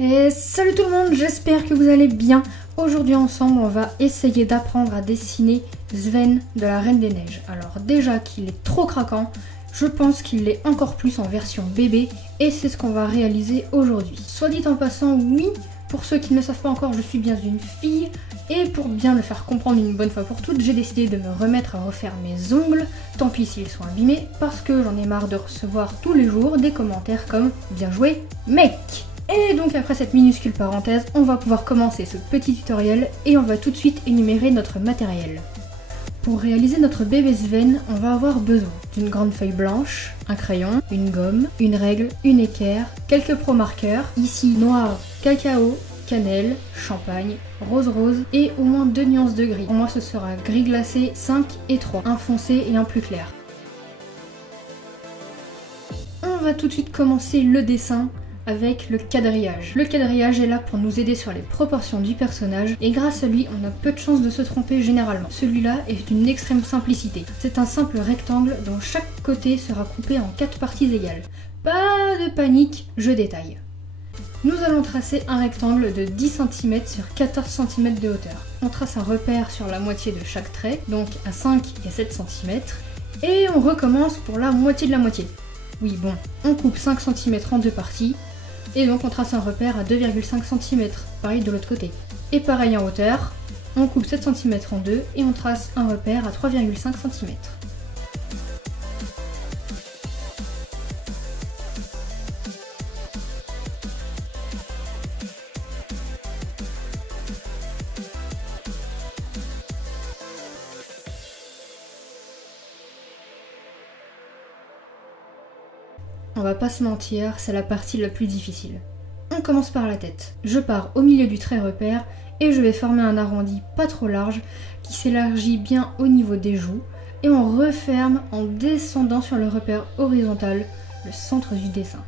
Et salut tout le monde, j'espère que vous allez bien. Aujourd'hui ensemble, on va essayer d'apprendre à dessiner Sven de la Reine des Neiges. Alors déjà qu'il est trop craquant, je pense qu'il l'est encore plus en version bébé et c'est ce qu'on va réaliser aujourd'hui. Soit dit en passant, oui, pour ceux qui ne le savent pas encore, je suis bien une fille et pour bien le faire comprendre une bonne fois pour toutes, j'ai décidé de me remettre à refaire mes ongles, tant pis s'ils sont abîmés, parce que j'en ai marre de recevoir tous les jours des commentaires comme « Bien joué, mec !» Et donc après cette minuscule parenthèse, on va pouvoir commencer ce petit tutoriel et on va tout de suite énumérer notre matériel. Pour réaliser notre bébé Sven, on va avoir besoin d'une grande feuille blanche, un crayon, une gomme, une règle, une équerre, quelques pro-marqueurs, ici noir, cacao, cannelle, champagne, rose et au moins 2 nuances de gris. Pour moi ce sera gris glacé 5 et 3, un foncé et un plus clair. On va tout de suite commencer le dessin avec le quadrillage. Le quadrillage est là pour nous aider sur les proportions du personnage et grâce à lui on a peu de chances de se tromper généralement. Celui-là est d'une extrême simplicité. C'est un simple rectangle dont chaque côté sera coupé en 4 parties égales. Pas de panique, je détaille. Nous allons tracer un rectangle de 10 cm sur 14 cm de hauteur. On trace un repère sur la moitié de chaque trait, donc à 5 et 7 cm, et on recommence pour la moitié de la moitié. Oui bon, on coupe 5 cm en deux parties, et donc on trace un repère à 2,5 cm, pareil de l'autre côté. Et pareil en hauteur, on coupe 7 cm en deux et on trace un repère à 3,5 cm. On va pas se mentir, c'est la partie la plus difficile. On commence par la tête. Je pars au milieu du trait repère et je vais former un arrondi pas trop large qui s'élargit bien au niveau des joues et on referme en descendant sur le repère horizontal, le centre du dessin.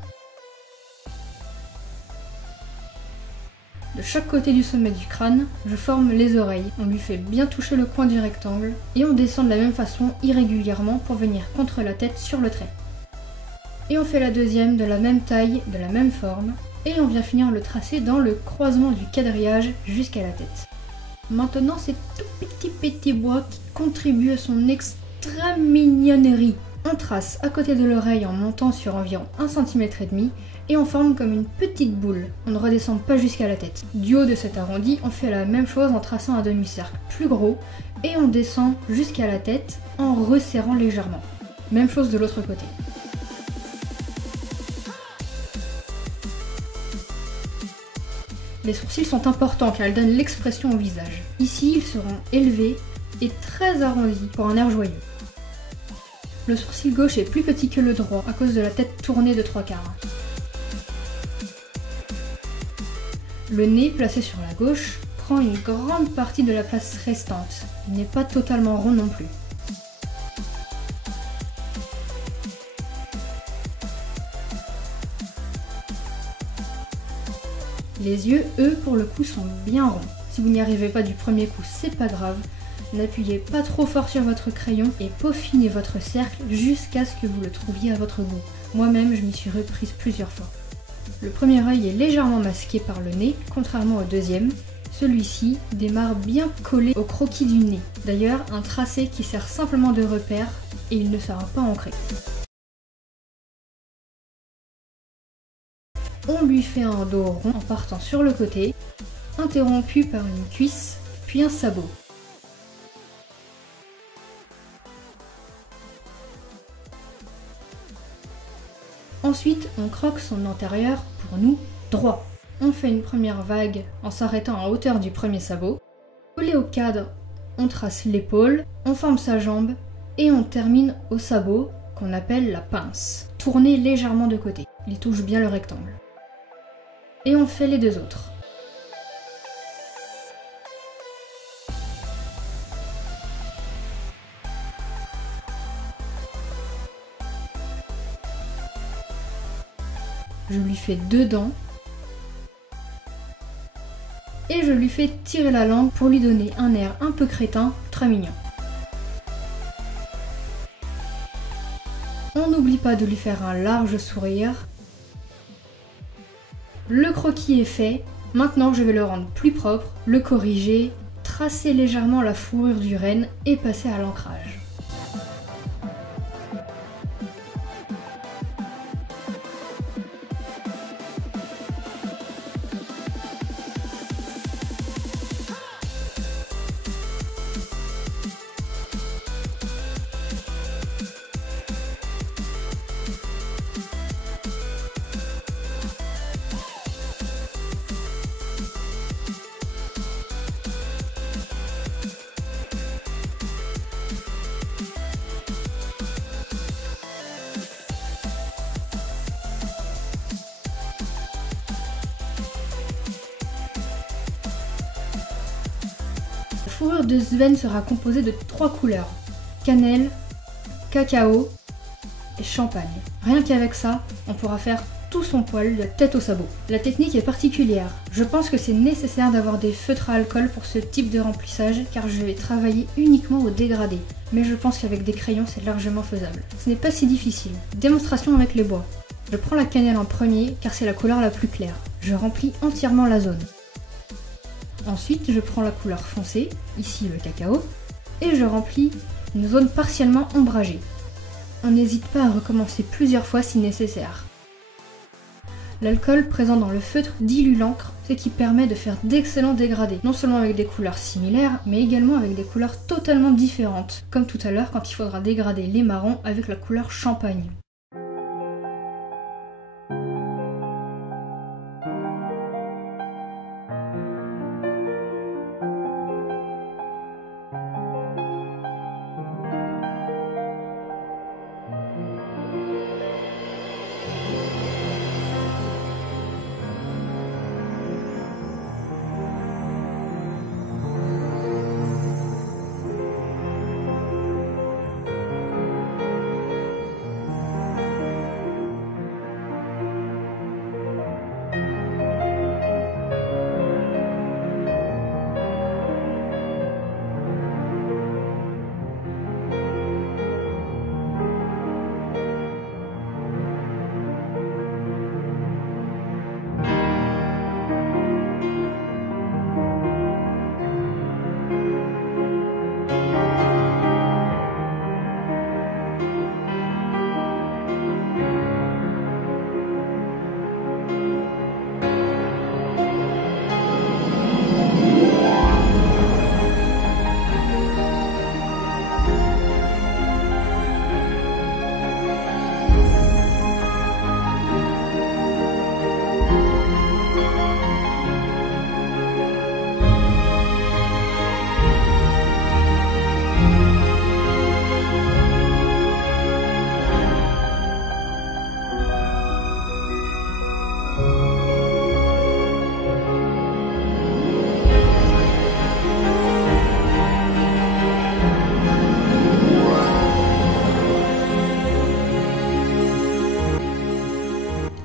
De chaque côté du sommet du crâne, je forme les oreilles. On lui fait bien toucher le coin du rectangle et on descend de la même façon irrégulièrement pour venir contre la tête sur le trait. Et on fait la deuxième de la même taille, de la même forme, et on vient finir le tracé dans le croisement du quadrillage jusqu'à la tête. Maintenant c'est tout petit bois qui contribue à son extrême mignonnerie. On trace à côté de l'oreille en montant sur environ 1,5 cm et on forme comme une petite boule. On ne redescend pas jusqu'à la tête. Du haut de cet arrondi, on fait la même chose en traçant un demi-cercle plus gros et on descend jusqu'à la tête en resserrant légèrement. Même chose de l'autre côté. Les sourcils sont importants car ils donnent l'expression au visage. Ici, ils seront élevés et très arrondis pour un air joyeux. Le sourcil gauche est plus petit que le droit à cause de la tête tournée de 3/4. Le nez, placé sur la gauche, prend une grande partie de la place restante. Il n'est pas totalement rond non plus. Les yeux, eux, pour le coup, sont bien ronds. Si vous n'y arrivez pas du premier coup, c'est pas grave. N'appuyez pas trop fort sur votre crayon et peaufinez votre cercle jusqu'à ce que vous le trouviez à votre goût. Moi-même, je m'y suis reprise plusieurs fois. Le premier œil est légèrement masqué par le nez, contrairement au deuxième. Celui-ci démarre bien collé au croquis du nez. D'ailleurs, un tracé qui sert simplement de repère et il ne sera pas ancré. On lui fait un dos rond en partant sur le côté, interrompu par une cuisse, puis un sabot. Ensuite, on croque son antérieur, pour nous, droit. On fait une première vague en s'arrêtant à hauteur du premier sabot. Collé au cadre, on trace l'épaule, on forme sa jambe et on termine au sabot qu'on appelle la pince. Tourné légèrement de côté, il touche bien le rectangle. Et on fait les deux autres. Je lui fais 2 dents. Et je lui fais tirer la langue pour lui donner un air un peu crétin, très mignon. On n'oublie pas de lui faire un large sourire. Le croquis est fait, maintenant je vais le rendre plus propre, le corriger, tracer légèrement la fourrure du renne et passer à l'ancrage. La fourrure de Sven sera composée de 3 couleurs, cannelle, cacao et champagne. Rien qu'avec ça, on pourra faire tout son poil de tête aux sabots. La technique est particulière. Je pense que c'est nécessaire d'avoir des feutres à alcool pour ce type de remplissage car je vais travailler uniquement au dégradé. Mais je pense qu'avec des crayons c'est largement faisable. Ce n'est pas si difficile. Démonstration avec les bois. Je prends la cannelle en premier car c'est la couleur la plus claire. Je remplis entièrement la zone. Ensuite, je prends la couleur foncée, ici le cacao, et je remplis une zone partiellement ombragée. On n'hésite pas à recommencer plusieurs fois si nécessaire. L'alcool présent dans le feutre dilue l'encre, ce qui permet de faire d'excellents dégradés, non seulement avec des couleurs similaires, mais également avec des couleurs totalement différentes, comme tout à l'heure quand il faudra dégrader les marrons avec la couleur champagne.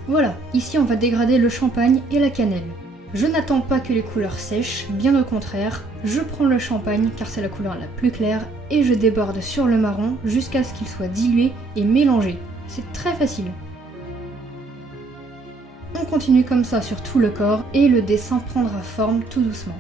Voilà, ici on va dégrader le champagne et la cannelle. Je n'attends pas que les couleurs sèchent, bien au contraire, je prends le champagne car c'est la couleur la plus claire et je déborde sur le marron jusqu'à ce qu'il soit dilué et mélangé. C'est très facile. On continue comme ça sur tout le corps et le dessin prendra forme tout doucement.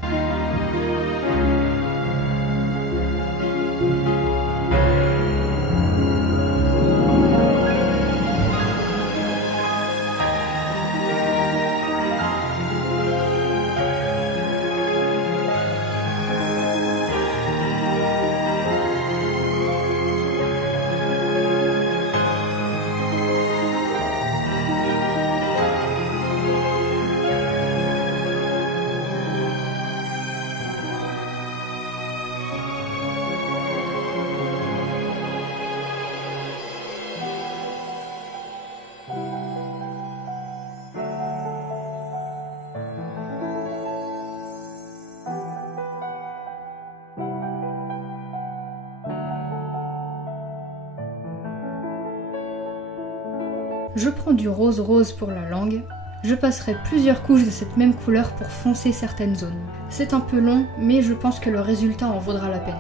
Je prends du rose rose pour la langue. Je passerai plusieurs couches de cette même couleur pour foncer certaines zones. C'est un peu long, mais je pense que le résultat en vaudra la peine.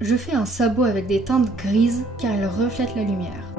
je fais un sabot avec des teintes grises car elles reflètent la lumière.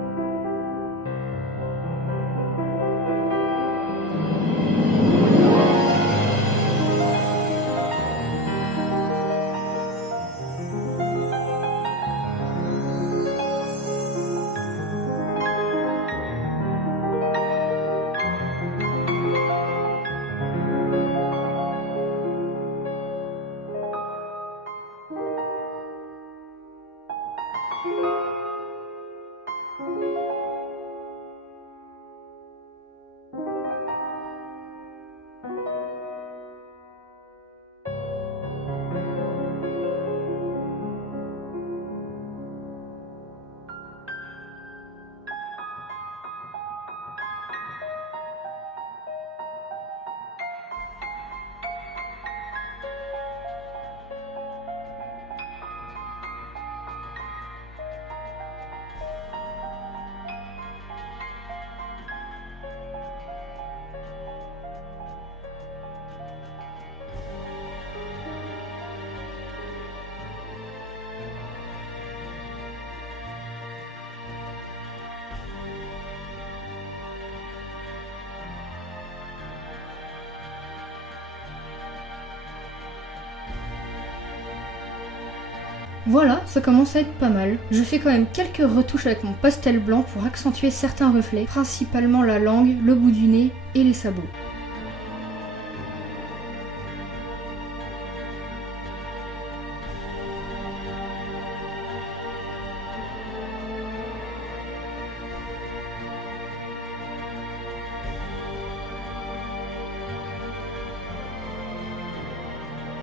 Voilà, ça commence à être pas mal. Je fais quand même quelques retouches avec mon pastel blanc pour accentuer certains reflets, principalement la langue, le bout du nez et les sabots.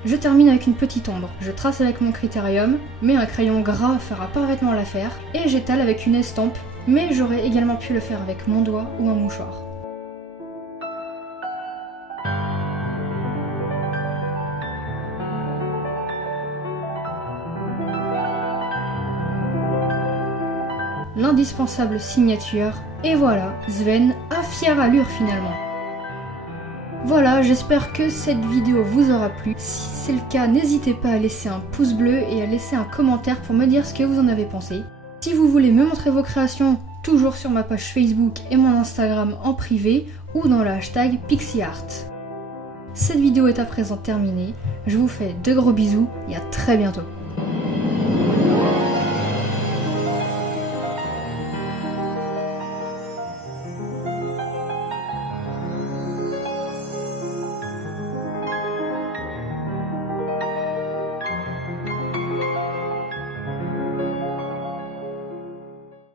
Je termine avec une petite ombre. Je trace avec mon critérium, mais un crayon gras fera parfaitement l'affaire, et j'étale avec une estampe, mais j'aurais également pu le faire avec mon doigt ou un mouchoir. L'indispensable signature, et voilà, Sven a fière allure finalement. Voilà, j'espère que cette vidéo vous aura plu. Si c'est le cas, n'hésitez pas à laisser un pouce bleu et à laisser un commentaire pour me dire ce que vous en avez pensé. Si vous voulez me montrer vos créations, toujours sur ma page Facebook et mon Instagram en privé ou dans le hashtag PixieArt. Cette vidéo est à présent terminée, je vous fais de gros bisous et à très bientôt.